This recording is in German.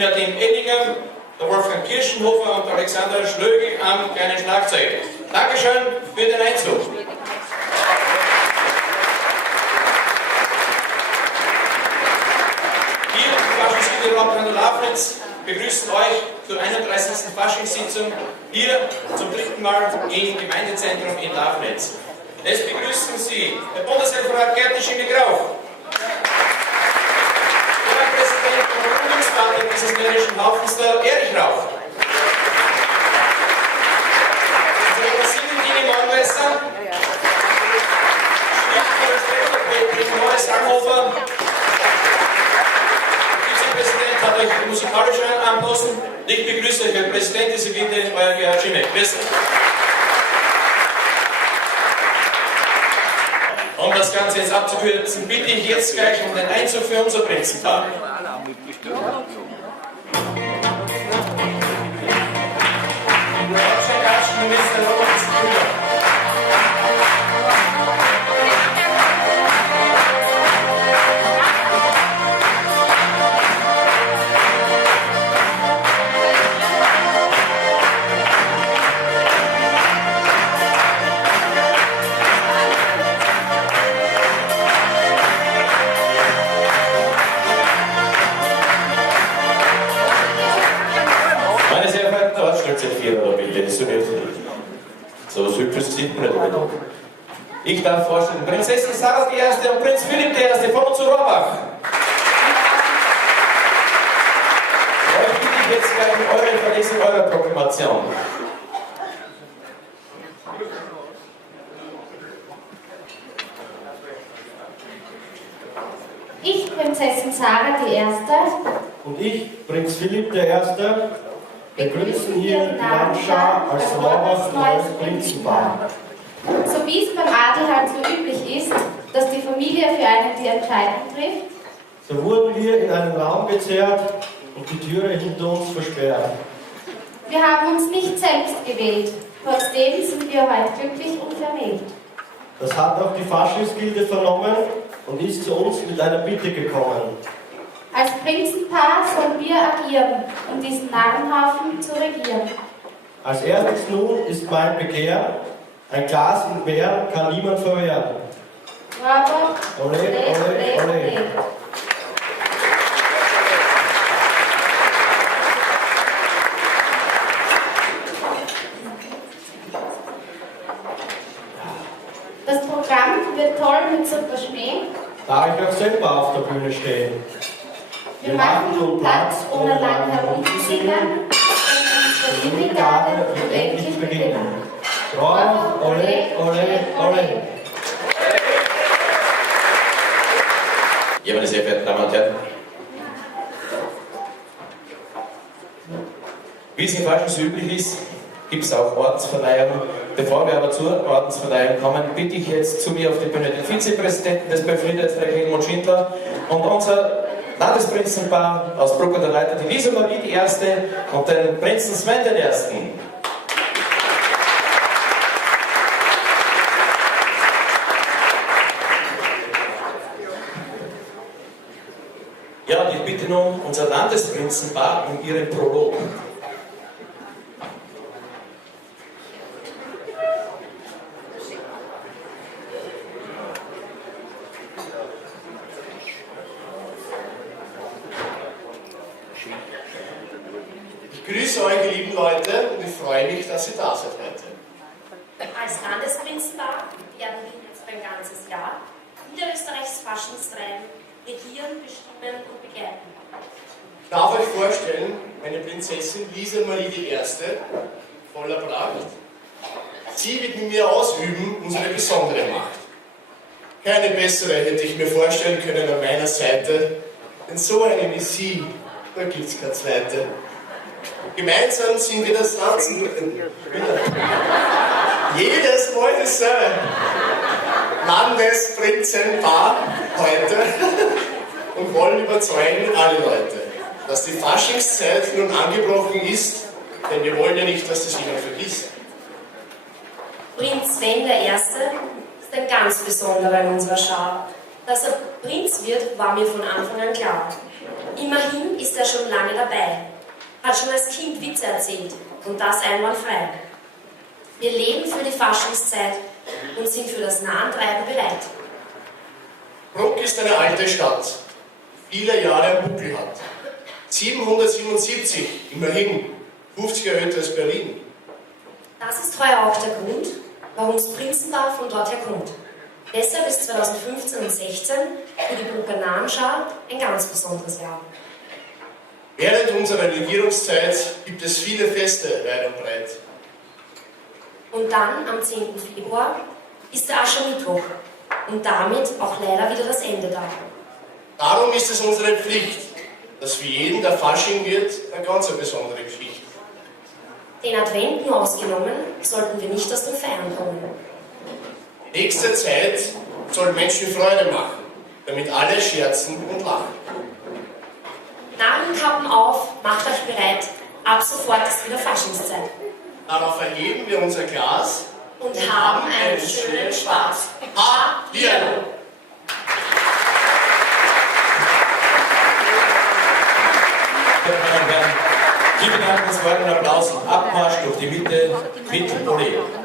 Nadine Ellinger, der Wolfgang Kirschenhofer und der Alexander Schlögl am kleinen Schlagzeug. Dankeschön für den Einzug. Wir, die Faschingsgilde Rotterdam Lafnitz, begrüßen euch zur 31. Faschingssitzung hier zum 3. Mal im Gemeindezentrum in Lafnitz. Es begrüßen Sie der Bundesreferat Gerd Schimmel-Grauch, der Präsident und Gründungsvater dieses närrischen Haufens, der Erich Rauch, unsere Präsidentin Dini Morgenmeister, Stifter Morris Langhofer, der Vizepräsident hat euch musikalisch anpassen. Ich begrüße euch, Herr Präsident dieser Gilde, euer Gerhard Schimmel. Grüß dich. Um das Ganze jetzt abzukürzen, bitte ich jetzt gleich um den Einzug für unser Prinzenpaar. Ich darf vorstellen, Prinzessin Sarah I. und Prinz Philipp I. von uns zu Rohrbach. Euch bitte ich jetzt gleich um eure Verlesung eurer Proklamation. Ich, Prinzessin Sarah I. Und ich, Prinz Philipp I., begrüßen hier die Landschau als Rohrbachs neues Prinzenpaar. So wie es beim Adel halt so üblich ist, dass die Familie für einen die Entscheidung trifft, so wurden wir in einen Raum gezerrt und die Türe hinter uns versperrt. wir haben uns nicht selbst gewählt, trotzdem sind wir heute glücklich und vermählt. Das hat auch die Faschingsgilde vernommen und ist zu uns mit einer Bitte gekommen. Als Prinzenpaar sollen wir agieren, um diesen Narrenhaufen zu regieren. Als erstes nun ist mein Begehr, ein Glas in Bären kann niemand verwehren. Bravo, Ole, ole, ole. Das Programm wird toll mit super Schmäh. Da ich auch selber auf der Bühne stehe. Wir machen nun Platz, ohne lang herumzusingen, denn unsere Jubiläade wird endlich beginnen. Bravo, ole, ole, ole. Ja, meine sehr verehrten Damen und Herren, wie es in Fasching so üblich ist, gibt es auch Ordensverleihungen. Bevor wir aber zur Ordensverleihung kommen, bitte ich jetzt zu mir auf die Bühne den Vizepräsidenten des Befriedensreichs Helmut Schindler und unser Landesprinzenpaar aus Bruck und der Leiter, die Lisa Marie I. und den Prinzen Sven I. Ja, und ich bitte nun unser Landesprinzenpaar um ihren Prolog. Ich grüße euch, ihr lieben Leute, und ich freue mich, dass ihr da seid heute. Als Landesprinzenpaar werden wir jetzt ein ganzes Jahr Niederösterreichs Faschingstreiben regieren, bestimmen und begleiten. Ich darf euch vorstellen, meine Prinzessin Lisa Marie I. voller Pracht. Sie wird mit mir ausüben unsere besondere Macht. Keine bessere hätte ich mir vorstellen können an meiner Seite, denn so eine wie sie, da gibt es keine zweite. Gemeinsam sind wir das jedes Mal dasselbe. Landesprinzenpaar heute und wollen überzeugen alle Leute, dass die Faschingszeit nun angebrochen ist, denn wir wollen ja nicht, dass das jemand vergisst. Prinz Sven I. ist ein ganz besonderer in unserer Schar. Dass er Prinz wird, war mir von Anfang an klar. Immerhin ist er schon lange dabei, hat schon als Kind Witze erzählt und das einwandfrei. Wir leben für die Faschingszeit und sind für das Nahentreiben bereit. Bruck ist eine alte Stadt, die viele Jahre am Buckel hat. 777, immerhin, 50 Jahre älter als Berlin. Das ist heuer auch der Grund, warum das Prinzenpaar von dort her kommt. Deshalb ist 2015 und 2016 für die Brucker Nahenschau ein ganz besonderes Jahr. Während unserer Regierungszeit gibt es viele Feste weit und breit. Und dann, am 10. Februar, ist der Aschermittwoch und damit auch leider wieder das Ende da. Darum ist es unsere Pflicht, dass für jeden der Fasching wird eine ganz besondere Geschichte. Den Advent nur ausgenommen, sollten wir nicht aus den Feiern kommen. Die nächste Zeit soll Menschen Freude machen, damit alle scherzen und lachen. Narrenkappen auf, macht euch bereit, ab sofort ist wieder Faschingszeit. Darauf erheben wir unser Glas Und haben einen schönen Spaß. Hallihallo! Meine Damen und Herren, geben wir das Wort einen Applaus. Abmarsch durch die Mitte mit Ole.